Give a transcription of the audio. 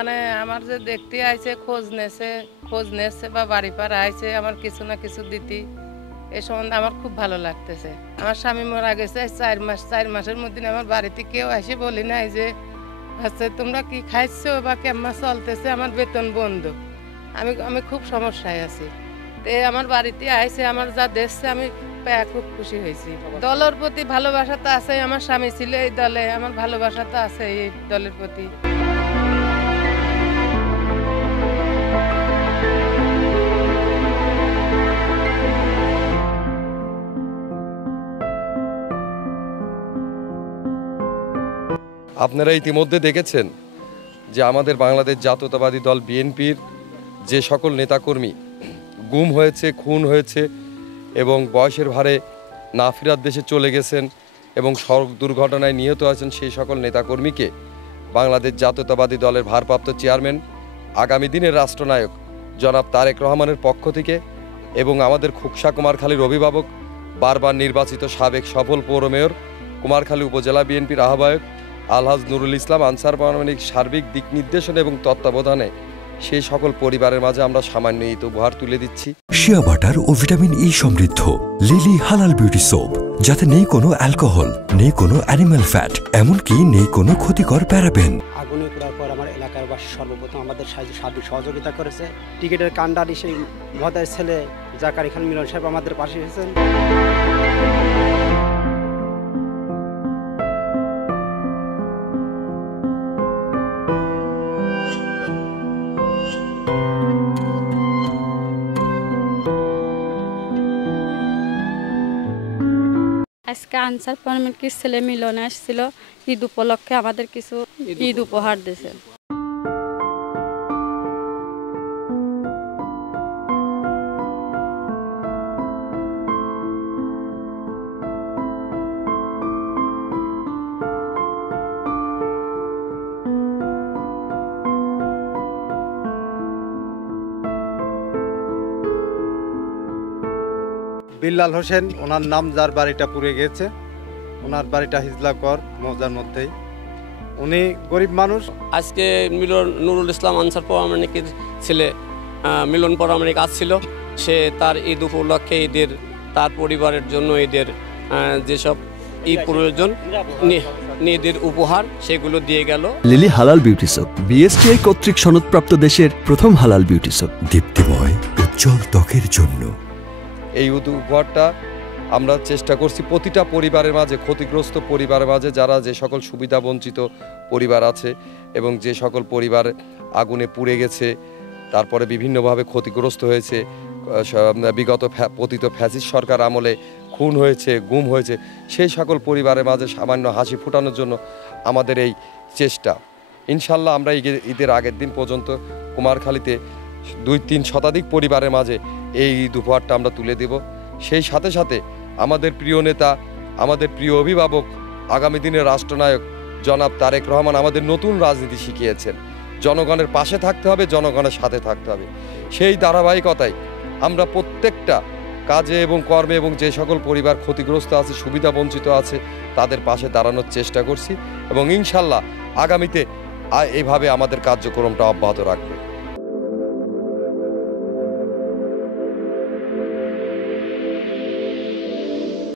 মানে আমার যে দেখতে আইছে খোঁজ নেছে বা বাড়ি পাড়া আইছে আমার কিছু না কিছু দিতি এই সম্বন্ধে আমার খুব ভালো লাগতেছে। আমার স্বামী মারা গেছে 4 মাসের মধ্যে আমার বাড়িতে কেউ এসে বলি নাই যে আচ্ছা তোমরা কি খাইছো বা কেমন চলতেছে, আমার বেতন বন্ধ, আমি খুব সমস্যায় আছি। তে আমার বাড়িতে আইছে, আমার যা দেখছে আমি খুব খুশি হয়েছি। দলের প্রতি ভালোবাসা তো আছে, আমার স্বামী ছিল এই দলে, আমার ভালোবাসা তো আছে এই দলের প্রতি। আপনারা ইতিমধ্যে দেখেছেন যে আমাদের বাংলাদেশ জাতীয়তাবাদী দল বিএনপির যে সকল নেতাকর্মী গুম হয়েছে, খুন হয়েছে এবং বয়সের ভারে না ফেরার দেশে চলে গেছেন এবং সড়ক দুর্ঘটনায় নিহত আছেন, সেই সকল নেতাকর্মীকে বাংলাদেশ জাতীয়তাবাদী দলের ভারপ্রাপ্ত চেয়ারম্যান, আগামী দিনের রাষ্ট্রনায়ক জনাব তারেক রহমানের পক্ষ থেকে এবং আমাদের খুকসা কুমারখালীর অভিভাবক, বারবার নির্বাচিত সাবেক সফল পৌর মেয়র, কুমারখালী উপজেলা বিএনপির আহ্বায়ক আলহাজ নুরুল ইসলাম আনসার পারমাণিক সার্বিক দিক নির্দেশনা এবং তত্ত্বাবধানে সেই সকল পরিবারের মাঝে আমরা সামান্য ঈদ উপহার তুলে দিচ্ছি। শিয়া বাটার ও ভিটামিন ই সমৃদ্ধ লিলি হালাল বিউটি সোপ, যাতে নেই কোনো অ্যালকোহল, নেই কোনো অ্যানিমাল ফ্যাট, এমনকি নেই কোনো ক্ষতিকর প্যারাবেন। আগুনে পোড়ার পর আমার এলাকার বাসী সর্বপ্রথম আমাদের সার্বিক সহযোগিতা করেছে। টিকিটের কাণ্ডারি সেই মহোদয়ের ছেলে জাকারি খান মিলন সাহেব আমাদের পাশে এসেছেন। আজকে আনসার পারমাণিক ছেলে মিলনে আসছিল, ঈদ উপলক্ষে আমাদের কিছু ঈদ উপহার দিয়েছে। বিল্লাল হোসেন ওনার নাম, যার বাড়িটা পুড়ে গেছে, ওনার বাড়িটা হিজলাকর মৌজার মধ্যেই। উনি গরিব মানুষ। আজকে নুরুল ইসলাম আনসার পারমাণিকের ছেলে মিলন পারমাণিক আসছিল, সে তার ঈদ উপলক্ষে ঈদের তার পরিবারের জন্য ঈদের যেসব প্রয়োজন ঈদের উপহার সেগুলো দিয়ে গেল। লিলি হালাল বিউটি সোপ, বিএসটিআই কর্তৃক সনদপ্রাপ্ত দেশের প্রথম হালাল বিউটি সোপ, দীপ্তিময় উজ্জ্বল ত্বকের জন্য। এই উপহারটা আমরা চেষ্টা করছি প্রতিটা পরিবারের মাঝে, ক্ষতিগ্রস্ত পরিবারের মাঝে যারা যে সকল সুবিধা বঞ্চিত পরিবার আছে এবং যে সকল পরিবার আগুনে পুড়ে গেছে, তারপরে বিভিন্নভাবে ক্ষতিগ্রস্ত হয়েছে, বিগত পতিত ফ্যাসিস্ট সরকার আমলে খুন হয়েছে, গুম হয়েছে, সেই সকল পরিবারের মাঝে সামান্য হাসি ফোটানোর জন্য আমাদের এই চেষ্টা। ইনশাল্লাহ আমরা ঈদের আগের দিন পর্যন্ত কুমারখালীতে 2-3 শতাধিক পরিবারের মাঝে এই ঈদ উপহারটা আমরা তুলে দেব। সেই সাথে সাথে আমাদের প্রিয় নেতা, আমাদের প্রিয় অভিভাবক, আগামী দিনের রাষ্ট্রনায়ক জনাব তারেক রহমান আমাদের নতুন রাজনীতি শিখিয়েছেন। জনগণের পাশে থাকতে হবে, জনগণের সাথে থাকতে হবে। সেই ধারাবাহিকতায় আমরা প্রত্যেকটা কাজে এবং কর্মে এবং যে সকল পরিবার ক্ষতিগ্রস্ত আছে, সুবিধা বঞ্চিত আছে, তাদের পাশে দাঁড়ানোর চেষ্টা করছি এবং ইনশাল্লাহ আগামীতে এইভাবে আমাদের কার্যক্রমটা অব্যাহত রাখবে।